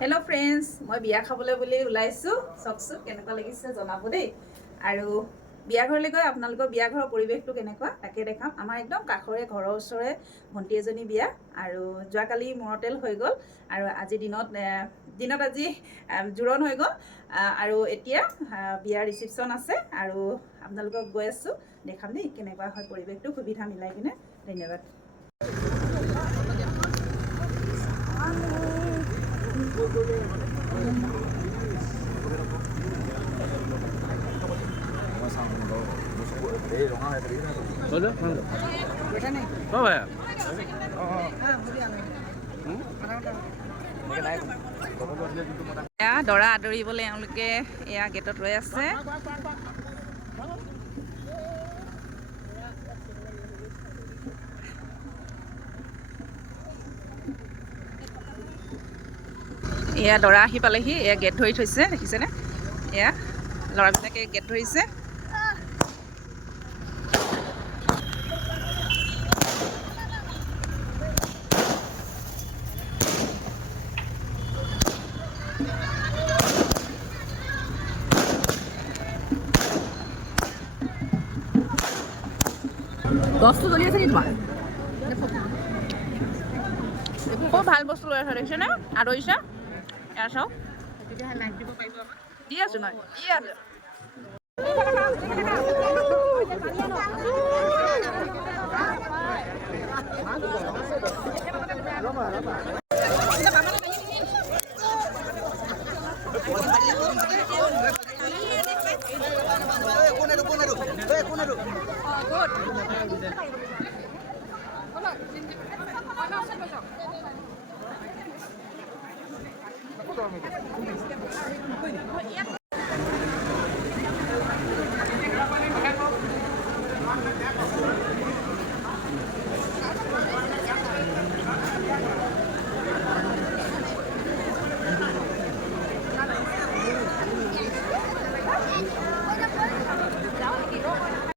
Hello' friends, মই বিয়া খাবলৈ বুলি ওলাইছোঁ। চাওকচোন কেনেকুৱা লাগিছে জনাব দেই। আৰু বিয়া ঘৰলৈ গৈ আপোনালোকৰ বিয়া ঘৰৰ পৰিৱেশটো কেনেকুৱা তাকে দেখাম। আমাৰ একদম কাষৰে ঘৰৰ ওচৰৰে ভণ্টি এজনী বিয়া, আৰু যোৱাকালি মৰতেল হৈ গ'ল, আৰু আজি দিনত আজি জোৰোণ হৈ গ'ল, আৰু এতিয়া বিয়াৰ ৰিচিপশ্যন আছে। আৰু আপোনালোকক গৈ আছোঁ, দেখাম দেই কেনেকুৱা হয় পৰিৱেশটো, সুবিধা মিলাই কিনে। ধন্যবাদ। দৰা আদৰিবলৈ এওঁলোকে এয়া গেটত ৰৈ আছে। এয়া দৰা আহি পালেহি, এয়া গেট ধৰি থৈছে, দেখিছেনে? এয়া ল'ৰাবিলাকে গেট ধৰিছে। গছটো জ্বলি আছে নেকি তোমাৰ? খুব ভাল বস্তু লৈ আছা, দেখিছেনে? আদৰিছা এয়া চাওক, দি আছোঁ নহয়, দি আছোঁ।